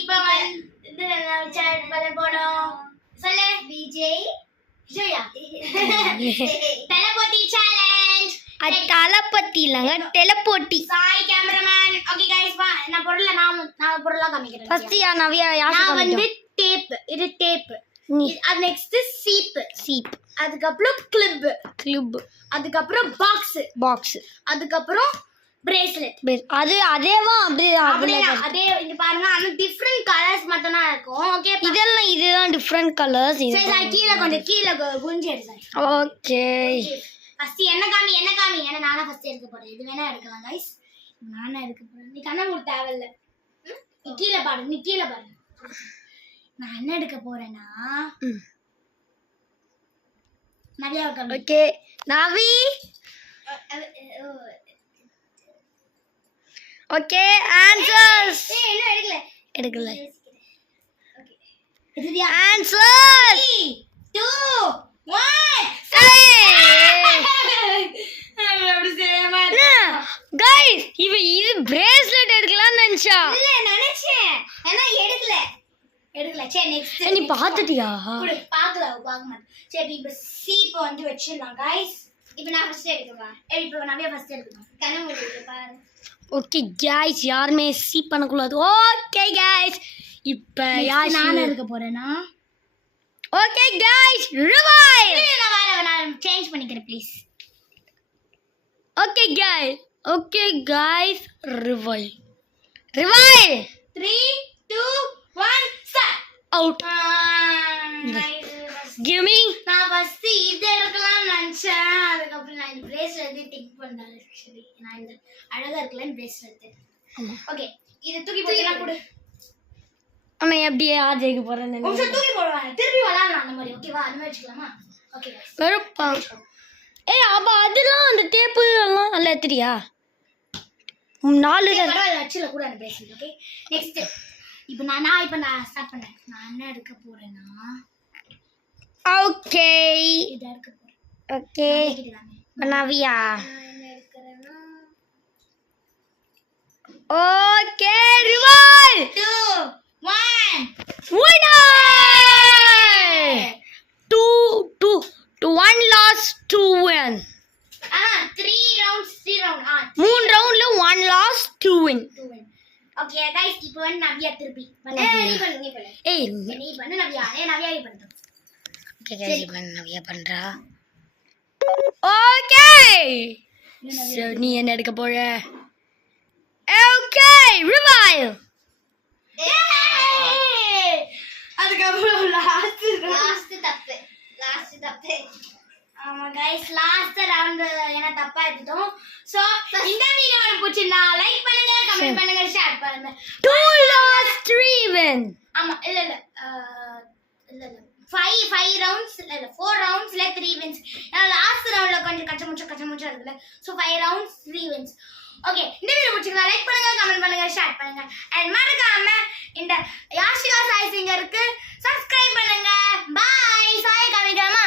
இப்போ வந்து சேனல் போறோம் சொல்லு விஜய் விஜயா டெலபோட்டி சேலஞ்ச் தலப்பத்தி இல்லங்க டெலபோட்டி சாய் கேமராமேன் ஓகே गाइस வா நான் பொருளா காமிக்கிறேன் ஃபர்ஸ்ட் நவ்யா நான் வந்து டேப் இது டேப் அது நெக்ஸ்ட் சீப் அதுக்கப்புறம் கிளிப் அதுக்கப்புறம் பாக்ஸ் அதுக்கப்புறம் பிரேஸ்லெட் அது அதேவா அப்படியே அதே இங்க பாருங்க ஆனா டிஃபரண்ட் கலர்ஸ் மட்டும் தான் இருக்கும் ஓகே இதுதான் டிஃபரண்ட் கலர்ஸ் சரி சாய் கீழ குஞ்சி எடு சாய் ஓகே ஃபர்ஸ்ட் என்ன காமி ஏன்னா நானா ஃபர்ஸ்ட் எடுக்க போறேன் இது வேணா எடுக்கலாம் गाइस நானா எடுக்க போறேன் நீ கண்ண மூட தேவையில்ல நீ கீழ பாரு நான் என்ன எடுக்க போறேன்னா நவியா காமி ஓகே நவி ஓகே ஆன்சர்ஸ் இன்னும் எடுக்கல ஓகே ரெடியா ஆன்சர்ஸ் 2 1 அப்படி சேமா गाइस இது பிரேஸ்லெட் எடுக்கலாம்னு நினைச்சா இல்ல நினைச்சேன் ஆனா எடுக்கல சரி நெக்ஸ்ட் நீ பாத்துட்டியா குடு பார்க்க மாட்டேன் சரி இப்போ சீப் வந்து வெச்சிடலாம் गाइस இப்போ நான் ஃபர்ஸ்ட் எடுக்கவா இப்போ நான் ஃபர்ஸ்ட் எடுக்கணும் கண்ண மூடிட்டு பாரு ஓகே गाइस யாருமே சீப் பண்ண கூடாது ஓகே गाइस இப்போ யார் நான் எடுக்க போறேனா ஓகே गाइस ரிவைவ் நான் சேஞ்ச் பண்ணிக்கிறேன் please okay guys revive 3 2 1 start out give me நான் ஃபர்ஸ்ட் இது எடுக்கலாம் நினைச்சேன் அதுக்கப்புறம் நான் இந்த பிரேஸ்லெட் டிக் பண்ணேன் एक्चुअली நான் இந்த அழகா இருக்கலன்னு பிரேஸ்லெட் ஓகே இது தூக்கி போடலாம் கொடு அண்ணா எப்படியே ஆஜேக்கு போறேன்னு கொஞ்சம் தூக்கி போடுவாங்க திருப்பி விளையாடலாம் அந்த மாதிரி ஓகேவா அந்த மாதிரி வச்சுக்கலாமா ஓகே வெறுப்பா அப்ப அதெல்லாம் அந்த டேப்பு எல்லாம் நல்லா எத்திரியா 4 லட்சல கூட அந்த பிரேஸ்லெட் ஓகே நெக்ஸ்ட் இப்போ நான் ஸ்டார்ட் பண்ணேன் நான் என்ன எடுக்க போறேன்னா ஓகே இத எடுக்க போறேன் ஓகே நவியா என்ன எடுக்கறேன்னா okay revive 2 1 winner 1 lost 2 win 3 rounds 3 ரவுண்ட்ல 1 lost 2 win ஓகே गाइस இப்போ வந்து நவியா திருப்பி நீ பண்ணு ஏய் நீ பண்ணு நவியா நவியா நீ பண்ணு ஓகே गाइस இப்போ நவியா பண்றா ஓகே சோ நீ என்ன எடுக்க போற ஓகே ரிவைவ் அதுக்கப்புறம் லாஸ்ட் தப்பு ஆமா गाइस லாஸ்ட் ரவுண்ட் என்ன தப்பா எடுத்தோம் சோ இந்த வீடியோ உங்களுக்கு பிடிச்சிருந்தா லைக் பண்ணுங்க கமெண்ட் பண்ணுங்க ஷேர் பண்ணுங்க 2 lost 3 win ஆமா இல்ல 5 rounds இல்ல 4 rounds ல 3 wins லாஸ்ட் ரவுண்ட்ல கொஞ்சம் கச்சமுச்சா இருக்குல சோ 5 rounds 3 wins ஓகே இந்த வீடியோ பிடிச்சிருந்தா லைக் பண்ணுங்க கமெண்ட் பண்ணுங்க ஷேர் பண்ணுங்க and மறக்காம இந்த யாஷிகா சாய் சிங்கருக்கு சப்ஸ்கிரைப் பண்ணுங்க பை சாய் காமிக்கலாமா